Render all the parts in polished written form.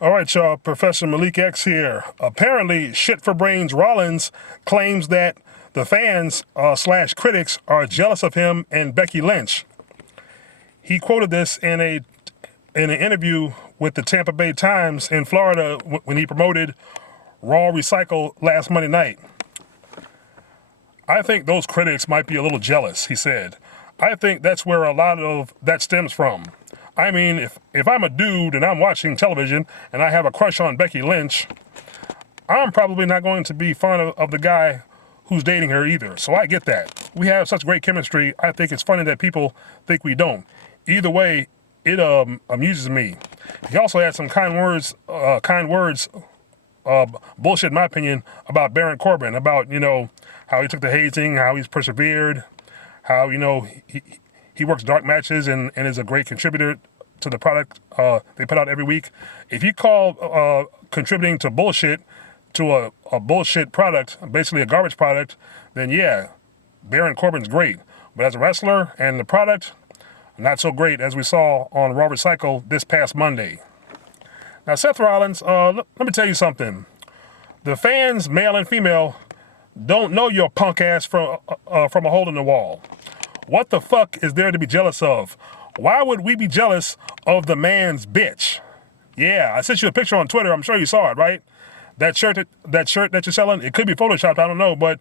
All right, y'all. Professor Malik X here. Apparently, Shit for Brains Rollins claims that the fans slash critics are jealous of him and Becky Lynch. He quoted this in an interview with the Tampa Bay Times in Florida when he promoted Raw Recycle last Monday night. I think those critics might be a little jealous, he said. I think that's where a lot of that stems from. I mean, if I'm a dude and I'm watching television and I have a crush on Becky Lynch, I'm probably not going to be fond of the guy who's dating her either. So I get that. We have such great chemistry. I think it's funny that people think we don't. Either way, it amuses me. He also had some kind words, bullshit in my opinion, about Baron Corbin, about, how he took the hazing, how he's persevered, how, he works dark matches and is a great contributor to the product they put out every week. If you call contributing to bullshit to a bullshit product, basically a garbage product, then yeah, Baron Corbin's great. But as a wrestler and the product, not so great, as we saw on Raw Recycle this past Monday. Now, Seth Rollins, let me tell you something. The fans, male and female, don't know your punk ass from a hole in the wall. What the fuck is there to be jealous of? Why would we be jealous of the man's bitch? Yeah, I sent you a picture on Twitter. I'm sure you saw it, right? That shirt that you're selling, it could be photoshopped, I don't know, but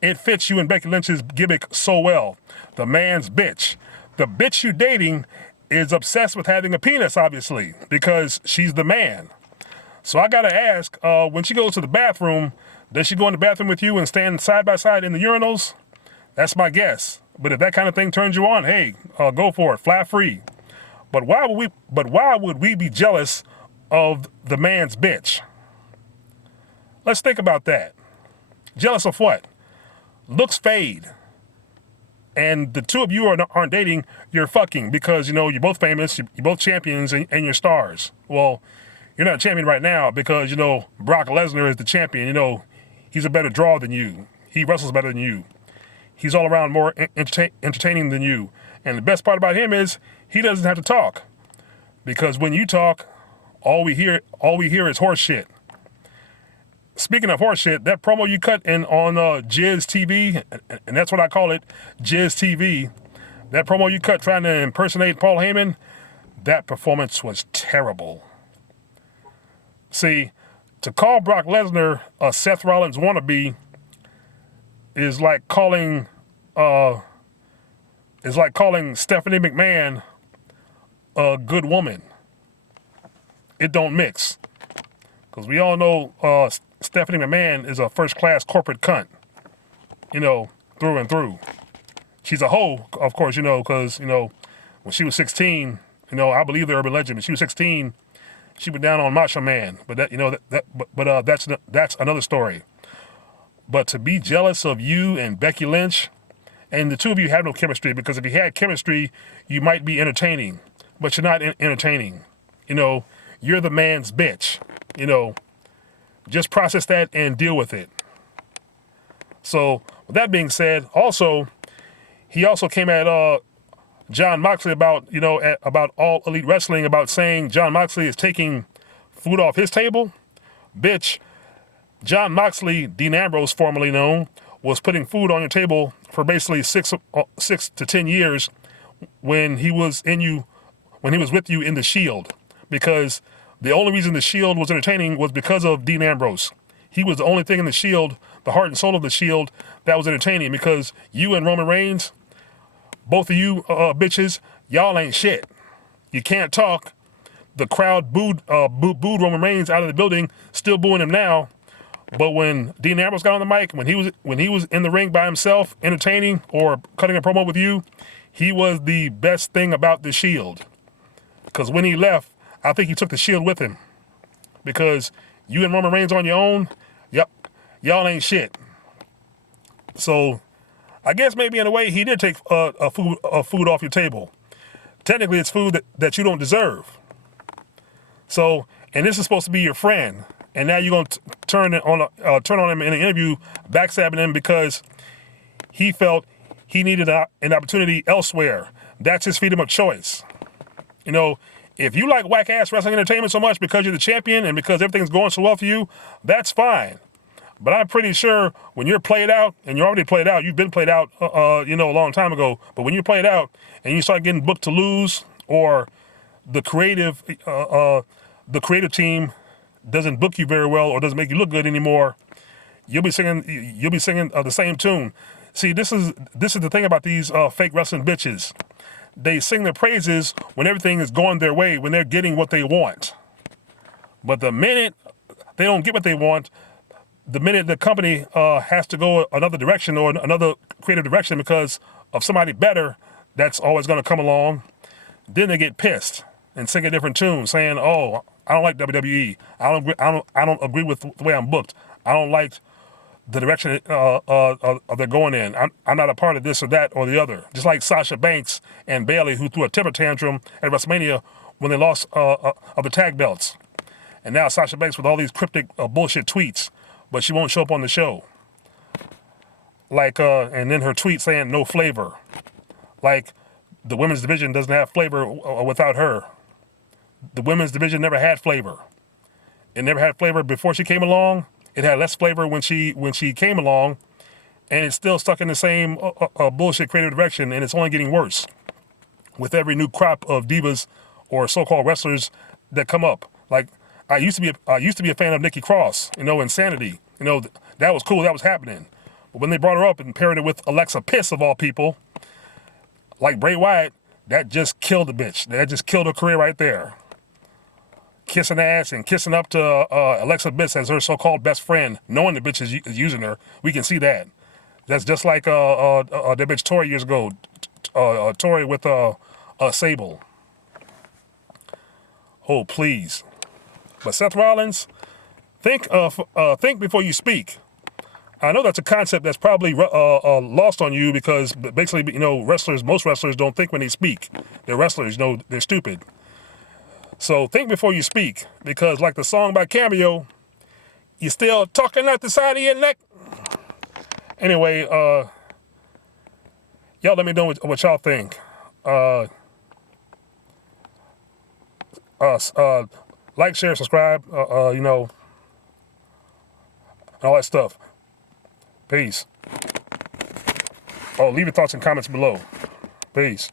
it fits you and Becky Lynch's gimmick so well. The man's bitch. The bitch you dating is obsessed with having a penis, obviously, because she's the man. So I gotta ask, when she goes to the bathroom, does she go in the bathroom with you and stand side by side in the urinals? That's my guess. But if that kind of thing turns you on, hey, go for it, fly free. But why would we be jealous of the man's bitch? Let's think about that. Jealous of what? Looks fade. And the two of you aren't dating, you're fucking because, you're both famous, you're both champions, and you're stars. Well, you're not a champion right now because, Brock Lesnar is the champion. He's a better draw than you. He wrestles better than you. He's all around more entertaining than you. And the best part about him is he doesn't have to talk. Because when you talk, all we hear is horse shit. Speaking of horse shit, that promo you cut on Jizz TV, and that's what I call it, Jizz TV, that promo you cut trying to impersonate Paul Heyman, that performance was terrible. See, to call Brock Lesnar a Seth Rollins wannabe is like calling Stephanie McMahon a good woman. It don't mix. Because we all know Stephanie McMahon is a first-class corporate cunt, through and through. She's a hoe, of course, because, when she was 16, I believe the urban legend, when she was 16, she went down on Macho Man. But that's another story. But to be jealous of you and Becky Lynch, and the two of you have no chemistry, because if you had chemistry, you might be entertaining, but you're not entertaining. You're the man's bitch. Just process that and deal with it. So, with that being said, he also came at Jon Moxley about All Elite Wrestling, about saying Jon Moxley is taking food off his table. Bitch, Jon Moxley, Dean Ambrose, formerly known, was putting food on your table for basically 6 to 10 years when he was with you in the Shield, because the only reason the Shield was entertaining was because of Dean Ambrose. He was the only thing in the Shield, the heart and soul of the Shield, that was entertaining, because you and Roman Reigns, both of you bitches, y'all ain't shit. You can't talk. The crowd booed Roman Reigns out of the building, still booing him now. But when Dean Ambrose got on the mic, when he was in the ring by himself, entertaining or cutting a promo with you, he was the best thing about the Shield. Because when he left, I think he took the Shield with him. Because you and Roman Reigns on your own, y'all ain't shit. So I guess maybe in a way he did take food off your table. Technically, it's food that you don't deserve. So, and this is supposed to be your friend, and now you're going to turn on him in an interview, backstabbing him because he felt he needed an opportunity elsewhere. That's his freedom of choice. If you like whack-ass wrestling entertainment so much because you're the champion and because everything's going so well for you, that's fine. But I'm pretty sure when you're played out, and you're already played out, you've been played out, a long time ago. But when you're played out and you start getting booked to lose, or the creative, the creative team doesn't book you very well or doesn't make you look good anymore, you'll be singing the same tune. See, this is the thing about these fake wrestling bitches. They sing their praises when everything is going their way, when they're getting what they want. But the minute they don't get what they want, the minute the company has to go another direction or another creative direction because of somebody better that's always going to come along, then they get pissed and sing a different tune, saying, "Oh, I don't like WWE. I don't agree with the way I'm booked. I don't like the direction they're going in. I'm not a part of this or that or the other." Just like Sasha Banks and Bayley, who threw a temper tantrum at WrestleMania when they lost of the tag belts. And now Sasha Banks with all these cryptic bullshit tweets, but she won't show up on the show. Like, and then her tweet saying no flavor. Like, the women's division doesn't have flavor without her. The women's division never had flavor. It never had flavor before she came along. It had less flavor when she came along, and it's still stuck in the same bullshit creative direction, and it's only getting worse with every new crop of divas or so-called wrestlers that come up. Like, I used to be a fan of Nikki Cross, Insanity. That was cool, that was happening. But when they brought her up and paired it with Alexa Bliss of all people, like Bray Wyatt, that just killed the bitch. That just killed her career right there. Kissing ass and kissing up to Alexa Bliss as her so-called best friend, knowing the bitch is using her. We can see that. That's just like that bitch Tori years ago. Tori with Sable. Oh, please. But Seth Rollins, think before you speak. I know that's a concept that's probably lost on you because basically, most wrestlers don't think when they speak. They're wrestlers, they're stupid. So think before you speak, because like the song by Cameo, you still talking out the side of your neck. Anyway, y'all let me know what y'all think. Like, share, subscribe, and all that stuff. Peace. Oh, leave your thoughts and comments below. Peace.